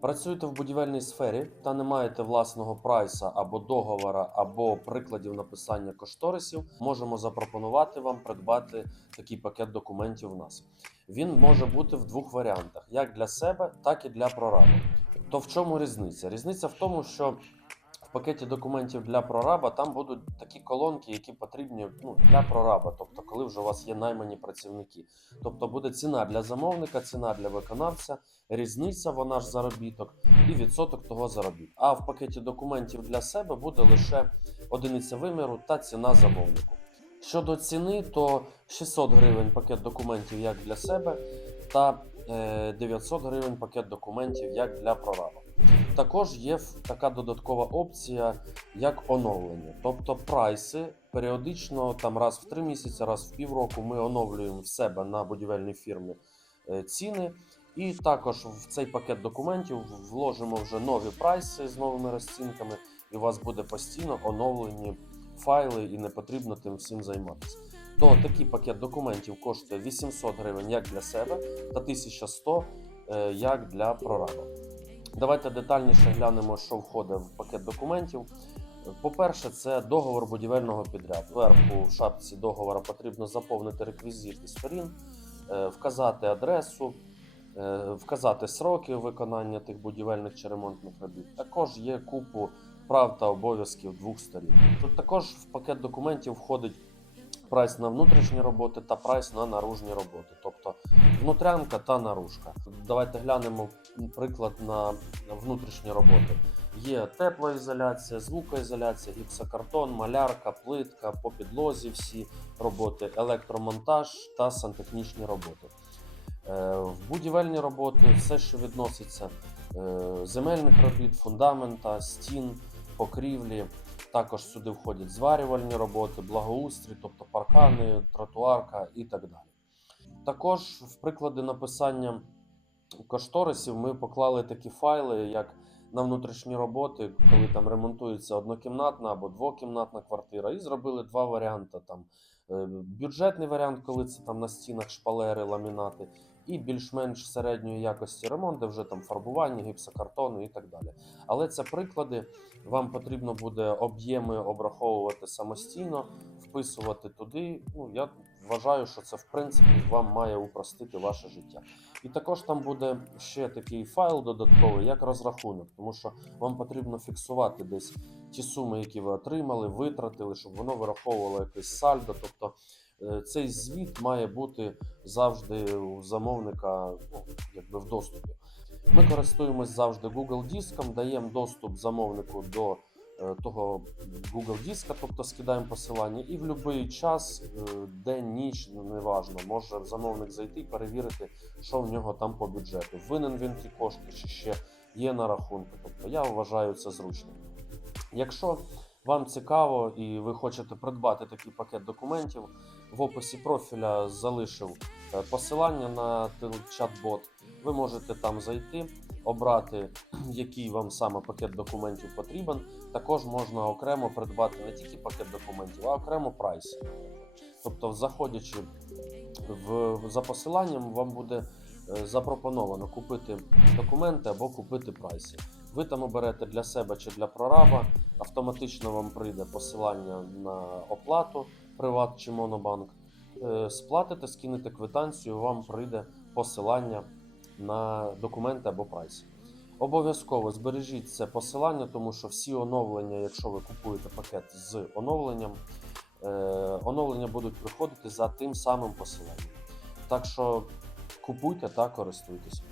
Працюєте в будівельній сфері та не маєте власного прайса або договора, або прикладів написання кошторисів, можемо запропонувати вам придбати такий пакет документів в нас. Він може бути в двох варіантах: як для себе, так і для проради. То в чому різниця? Різниця в тому, що пакеті документів для прораба там будуть такі колонки, які потрібні ну, для прораба, тобто, коли вже у вас є наймані працівники. Тобто буде ціна для замовника, ціна для виконавця, різниця, вона ж заробіток, і відсоток того заробітку. А в пакеті документів для себе буде лише одиниця виміру та ціна замовнику. Щодо ціни, то 600 гривень пакет документів як для себе, та е, 900 гривень пакет документів як для прораба. Також є така додаткова опція, як оновлення. Тобто прайси періодично, там раз в 3 місяці, раз в півроку ми оновлюємо в себе на будівельні фірми е, ціни. І також в цей пакет документів вложимо вже нові прайси з новими розцінками, і у вас буде постійно оновлені файли, і не потрібно тим всім займатися. То такий пакет документів коштує 800 гривень як для себе та 1100 е, як для прораба. Давайте детальніше глянемо, що входить в пакет документів. По-перше, це договор будівельного підряду. Зверху в шапці договора потрібно заповнити реквізити сторін, е, вказати адресу, е, вказати сроки виконання тих будівельних чи ремонтних робіт. Також є купу прав та обов'язків двох сторін. Тут також в пакет документів входить прайс на внутрішні роботи та прайс на наружні роботи, тобто внутрянка та наружка. Давайте глянемо приклад на внутрішні роботи. Є теплоізоляція, звукоізоляція, гіпсокартон, малярка, плитка, по підлозі всі роботи, електромонтаж та сантехнічні роботи. Е, В будівельні роботи все, що відноситься е, земельних робіт, фундамента, стін, покрівлі. Також сюди входять зварювальні роботи, благоустрій, тобто паркани, тротуарка і так далі. Також в приклади написання кошторисів ми поклали такі файли, як на внутрішні роботи, коли там ремонтується однокімнатна або двокімнатна квартира, і зробили два варіанти. Там е, бюджетний варіант, коли це там на стінах шпалери, ламінати, і більш-менш середньої якості ремонт, де вже там фарбування, гіпсокартони і так далі. Але це приклади. Вам потрібно буде об'єми обраховувати самостійно, вписувати туди. Ну я вважаю, що це в принципі вам має упростити ваше життя. І також там буде ще такий файл додатковий, як розрахунок, тому що вам потрібно фіксувати десь ті суми, які ви отримали, витратили, щоб воно вираховувало якесь сальдо. Тобто е, цей звіт має бути завжди у замовника ну, якби в доступі. Ми користуємось завжди Google диском, даємо доступ замовнику до того Google диска, тобто скидаємо посилання, і в будь-який час, е, день, ніч, ну, неважно, може замовник зайти і перевірити, що в нього там по бюджету. Винен він ті кошти чи ще є на рахунку. Тобто я вважаю це зручним. Якщо вам цікаво і ви хочете придбати такий пакет документів, в описі профіля залишив е, посилання на чат-бот. Ви можете там зайти, обрати, який вам саме пакет документів потрібен. Також можна окремо придбати не тільки пакет документів, а окремо прайс. Тобто, заходячи в, за посиланням, вам буде е, запропоновано купити документи або купити прайси. Ви там оберете для себе чи для прораба, автоматично вам прийде посилання на оплату Приват чи Монобанк. Е, Сплатите, скинете квитанцію, вам прийде посилання на документи або прайс. Обов'язково збережіть це посилання, тому що всі оновлення, якщо ви купуєте пакет з оновленням, е, оновлення будуть приходити за тим самим посиланням. Так що купуйте та користуйтесь.